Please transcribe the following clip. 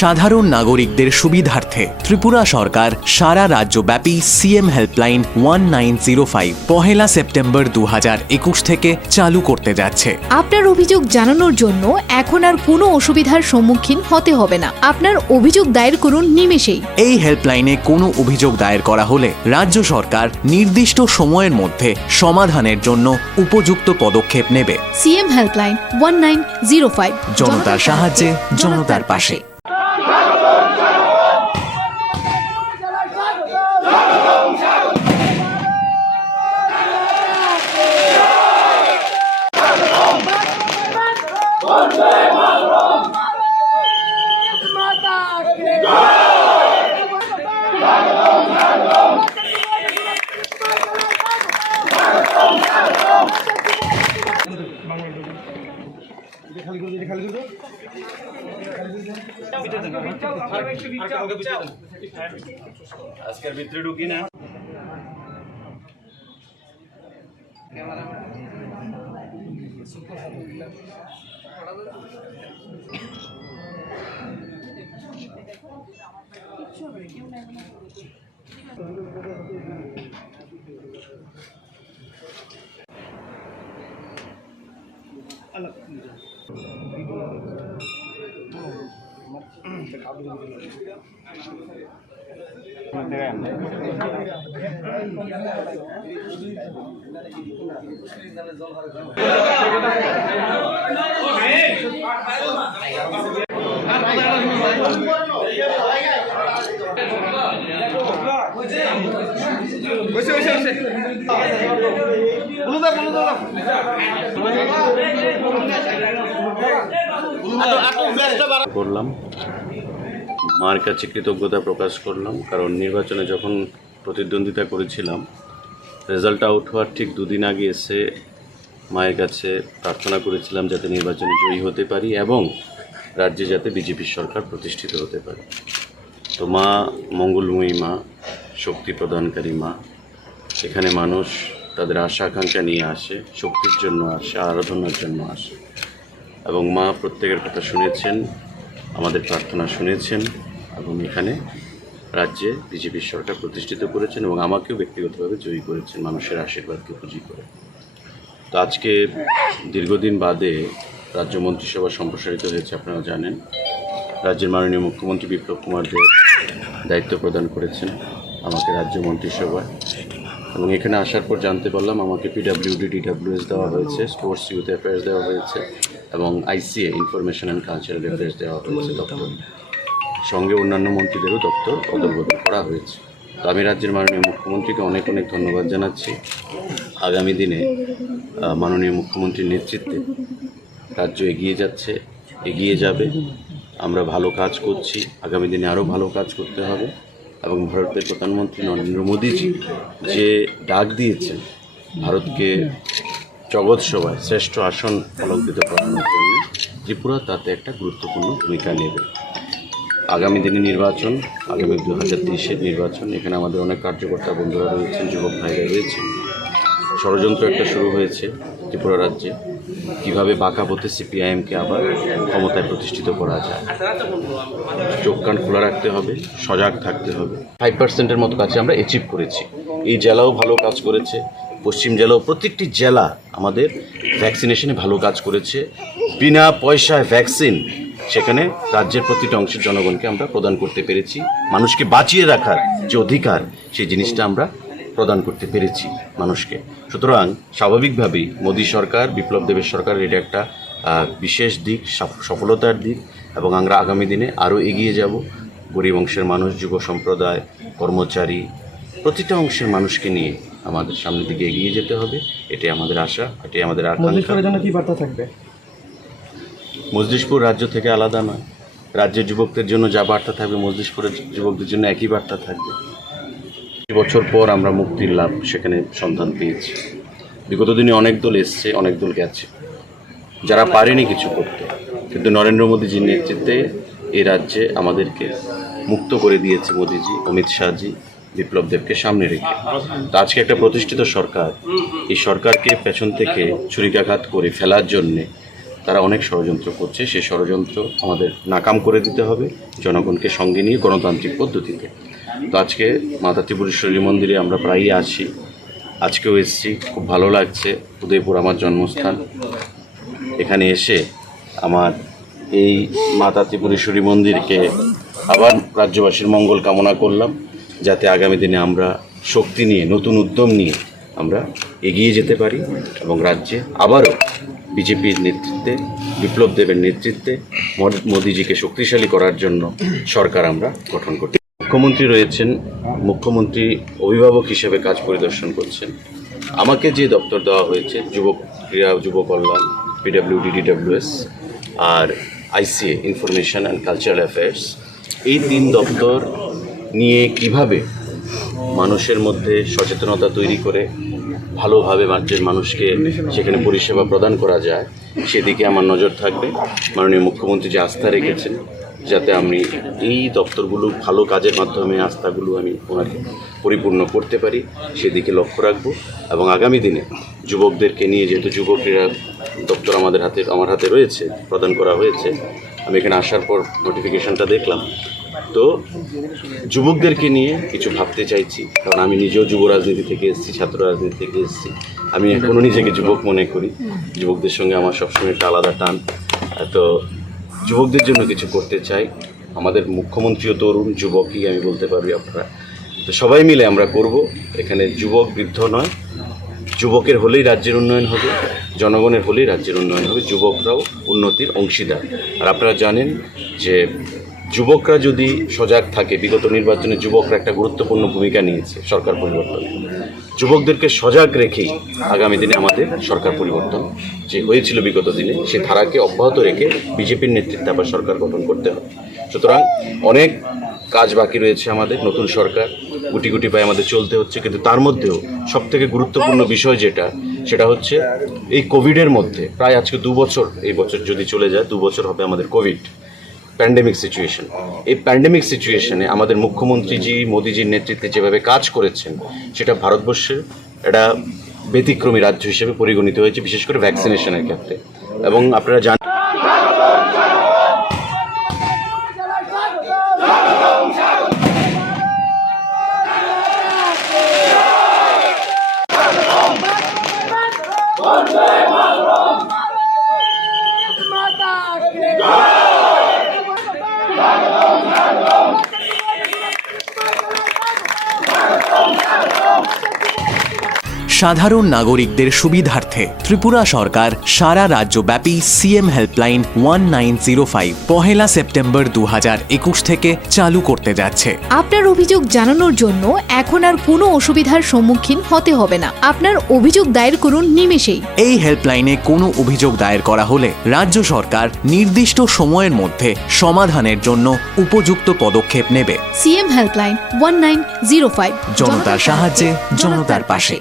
সাধারণ নাগরিকদের সুবিধার্থে ত্রিপুরা সরকার সারা রাজ্যব্যাপী সিএম হেল্পলাইন 1905 পহেলা সেপ্টেম্বর 2021 থেকে চালু করতে যাচ্ছে। আপনার অভিযোগ জানানোর জন্য এখন আর কোনো অসুবিধার সম্মুখীন হতে হবে না। আপনার অভিযোগ দায়ের করুন নিমেষেই। এই হেল্পলাইনে কোনো অভিযোগ দায়ের করা হলে রাজ্য সরকার নির্দিষ্ট সময়ের মধ্যে সমাধানের জন্য উপযুক্ত পদক্ষেপ নেবে। সিএম হেল্পলাইন 1905, জনতার সাহায্যে জনতার পাশে। আজকের ভিতরে ঢুকি না। করলাম, মার কাছে কৃতজ্ঞতা প্রকাশ করলাম, কারণ নির্বাচনে যখন প্রতিদ্বন্দ্বিতা করেছিলাম রেজাল্ট আউট হওয়ার ঠিক দুদিন আগে এসে মায়ের কাছে প্রার্থনা করেছিলাম যাতে নির্বাচনে জয়ী হতে পারি এবং রাজ্যে যাতে বিজেপি সরকার প্রতিষ্ঠিত হতে পারে। তো মা মঙ্গলময়ী মা, শক্তি প্রদানকারী মা, এখানে মানুষ তাদের আশা আকাঙ্ক্ষা নিয়ে আসে, শক্তির জন্য আসে, আরাধনার জন্য আসে এবং মা প্রত্যেকের কথা শুনেছেন, আমাদের প্রার্থনা শুনেছেন এবং এখানে রাজ্যে বিজেপি সরকার প্রতিষ্ঠিত করেছেন এবং আমাকেও ব্যক্তিগতভাবে জয়ী করেছেন মানুষের আশীর্বাদকে পুঁজি করে। তো আজকে দীর্ঘদিন বাদে রাজ্য মন্ত্রিসভা সম্প্রসারিত হয়েছে, আপনারা জানেন। রাজ্যের মাননীয় মুখ্যমন্ত্রী বিপ্লব কুমার দেব দায়িত্ব প্রদান করেছেন আমাকে রাজ্য মন্ত্রিসভায় এবং এখানে আসার পর জানতে পারলাম আমাকে পিডব্লিউডি ডিডব্লিউএস দেওয়া হয়েছে, স্পোর্টস ইউথ অ্যাফেয়ার্স দেওয়া হয়েছে এবং আইসিএ ইনফরমেশন অ্যান্ড কালচারাল অ্যাফেয়ার্স দেওয়া হয়েছে দপ্তর, সঙ্গে অন্যান্য মন্ত্রীদেরও দপ্তর অদলবদল করা হয়েছে। তো আমি রাজ্যের মাননীয় মুখ্যমন্ত্রীকে অনেক অনেক ধন্যবাদ জানাচ্ছি। আগামী দিনে মাননীয় মুখ্যমন্ত্রীর নেতৃত্বে রাজ্য এগিয়ে যাচ্ছে, এগিয়ে যাবে। আমরা ভালো কাজ করছি, আগামী দিনে আরও ভালো কাজ করতে হবে এবং ভারতের প্রধানমন্ত্রী নরেন্দ্র মোদীজি যে ডাক দিয়েছেন ভারতকে জগৎ সভায় শ্রেষ্ঠ আসন অলঙ্কৃত করানোর জন্য, ত্রিপুরা তাতে একটা গুরুত্বপূর্ণ ভূমিকা নেবে। আগামী দিনে নির্বাচন, আগামী 2023-এর নির্বাচন, এখানে আমাদের অনেক কার্যকর্তা বন্ধুরা রয়েছেন, যুবক ভাইরা রয়েছেন। ষড়যন্ত্র একটা শুরু হয়েছে ত্রিপুরা রাজ্যে, কীভাবে বাঁকা পথে সিপিআইএমকে আবার ক্ষমতায় প্রতিষ্ঠিত করা যায়। চোখ কান খোলা রাখতে হবে, সজাগ থাকতে হবে। 5%-এর মতো কাছে আমরা অ্যাচিভ করেছি। এই জেলাও ভালো কাজ করেছে, পশ্চিম জেলাও, প্রত্যেকটি জেলা আমাদের ভ্যাকসিনেশনে ভালো কাজ করেছে। বিনা পয়সায় ভ্যাকসিন সেখানে রাজ্যের প্রতিটা অংশের জনগণকে আমরা প্রদান করতে পেরেছি। মানুষকে বাঁচিয়ে রাখার যে অধিকার, সেই জিনিসটা আমরা প্রদান করতে পেরেছি মানুষকে। সুতরাং স্বাভাবিকভাবেই মোদী সরকার, বিপ্লব দেবের সরকারের এটা একটা বিশেষ দিক, সফলতার দিক এবং আমরা আগামী দিনে আরও এগিয়ে যাব। গরিব অংশের মানুষ, যুব সম্প্রদায়, কর্মচারী, প্রতিটা অংশের মানুষকে নিয়ে আমাদের সামনের দিকে এগিয়ে যেতে হবে। এটাই আমাদের আশা, এটাই আমাদের আকাঙ্ক্ষা। কি বার্তা থাকবে? মজলিশপুর রাজ্য থেকে আলাদা নয়। রাজ্যের যুবকদের জন্য যা বার্তা থাকবে, মজলিশপুরের যুবকদের জন্য একই বার্তা থাকবে। বছর পর আমরা মুক্তির লাভ সেখানে সন্ধান পেয়েছি। বিগত দিনে অনেক দল এসছে, অনেক দল গেছে, যারা পারেনি কিছু করতে, কিন্তু নরেন্দ্র মোদীজির নেতৃত্বে এই রাজ্যে আমাদেরকে মুক্ত করে দিয়েছে মোদীজি, অমিত শাহজি, বিপ্লব দেবকে সামনে রেখে। তো আজকে একটা প্রতিষ্ঠিত সরকার, এই সরকারকে পেছন থেকে ছুরিকাঘাত করে ফেলার জন্যে তারা অনেক ষড়যন্ত্র করছে। সেই ষড়যন্ত্র আমাদের নাকাম করে দিতে হবে জনগণকে সঙ্গে নিয়ে গণতান্ত্রিক পদ্ধতিতে। তো আজকে মাতা ত্রিপুরেশ্বরী মন্দিরে আমরা প্রায়ই আছি, আজকেও এসেছি, খুব ভালো লাগছে। উদয়পুর আমার জন্মস্থান। এখানে এসে আমার এই মাতা ত্রিপুরেশ্বরী মন্দিরকে আবার রাজ্যবাসীর মঙ্গল কামনা করলাম, যাতে আগামী দিনে আমরা শক্তি নিয়ে, নতুন উদ্যম নিয়ে আমরা এগিয়ে যেতে পারি এবং রাজ্যে আবারও বিজেপির নেতৃত্বে, বিপ্লব দেবের নেতৃত্বে মোদিজিকে শক্তিশালী করার জন্য সরকার আমরা গঠন করতে। মুখ্যমন্ত্রী রয়েছেন, মুখ্যমন্ত্রী অভিভাবক হিসেবে কাজ পরিদর্শন করছেন। আমাকে যে দপ্তর দেওয়া হয়েছে, যুব ক্রীড়া যুব কল্যাণ, PWD/DWS আর ICA information and cultural affairs, এই 3 দপ্তর নিয়ে কিভাবে মানুষের মধ্যে সচেতনতা তৈরি করে ভালোভাবে রাজ্যের মানুষকে সেখানে পরিষেবা প্রদান করা যায়, সেদিকে আমার নজর থাকবে। মাননীয় মুখ্যমন্ত্রী যে আস্থা রেখেছেন, যাতে আমি এই দপ্তরগুলো ভালো কাজের মাধ্যমে আস্থাগুলো আমি ওনাকে পরিপূর্ণ করতে পারি, সেদিকে লক্ষ্য রাখবো। এবং আগামী দিনে যুবকদেরকে নিয়ে, যেহেতু যুব ক্রীড়া দপ্তর আমার হাতে রয়েছে, প্রদান করা হয়েছে, আমি এখানে আসার পর নোটিফিকেশনটা দেখলাম, তো যুবকদেরকে নিয়ে কিছু ভাবতে চাইছি। কারণ আমি নিজেও যুব রাজনীতি থেকে এসেছি, ছাত্র রাজনীতি থেকে এসেছি। আমি এখনও নিজেকে যুবক মনে করি, যুবকদের সঙ্গে আমার সবসময় একটা আলাদা টান। তো যুবকদের জন্য কিছু করতে চাই। আমাদের মুখ্যমন্ত্রীও তরুণ, যুবকই আমি বলতে পারবি আপনারা। তো সবাই মিলে আমরা করব। এখানে যুবক বৃদ্ধ নয়, যুবকের হলেই রাজ্যের উন্নয়ন হবে, জনগণের হলেই রাজ্যের উন্নয়ন হবে। যুবকরাও উন্নতির অংশীদার। আর আপনারা জানেন যে যুবকরা যদি সজাগ থাকে, বিগত নির্বাচনে যুবকরা একটা গুরুত্বপূর্ণ ভূমিকা নিয়েছে সরকার পরিবর্তনে। যুবকদেরকে সজাগ রেখেই আগামী দিনে আমাদের সরকার পরিবর্তন যে হয়েছিল বিগত দিনে, সে ধারাকে অব্যাহত রেখে বিজেপির নেতৃত্বে আবার সরকার গঠন করতে হবে। সুতরাং অনেক কাজ বাকি রয়েছে আমাদের। নতুন সরকার গুটি গুটি পায়ে আমাদের চলতে হচ্ছে, কিন্তু তার মধ্যেও সবথেকে গুরুত্বপূর্ণ বিষয় সেটা হচ্ছে এই কোভিডের মধ্যে প্রায় আজকে 2 বছর, এই বছর যদি চলে যায় 2 বছর হবে আমাদের কোভিড প্যান্ডেমিক সিচুয়েশন। এই প্যান্ডেমিক সিচুয়েশনে আমাদের মুখ্যমন্ত্রীজি মোদিজির নেতৃত্বে যেভাবে কাজ করেছেন, সেটা ভারতবর্ষের একটা ব্যতিক্রমী রাজ্য হিসেবে পরিগণিত হয়েছে, বিশেষ করে ভ্যাকসিনেশনের ক্ষেত্রে। এবং আপনারা জানেন সাধারণ নাগরিকদের সুবিধার্থে ত্রিপুরা সরকার সারা রাজ্যব্যাপী CM হেল্পলাইন 1905 পহেলা সেপ্টেম্বর 2021 থেকে চালু করতে যাচ্ছে। আপনার অভিযোগ জানানোর জন্য এখন আর কোনো অসুবিধার সম্মুখীন হতে হবে না। আপনার অভিযোগ দায়ের করুন নিমেষেই। এই হেল্পলাইনে কোনো অভিযোগ দায়ের করা হলে রাজ্য সরকার নির্দিষ্ট সময়ের মধ্যে সমাধানের জন্য উপযুক্ত পদক্ষেপ নেবে। CM হেল্পলাইন 1905, জনতার সাহায্যে, জনতার পাশে।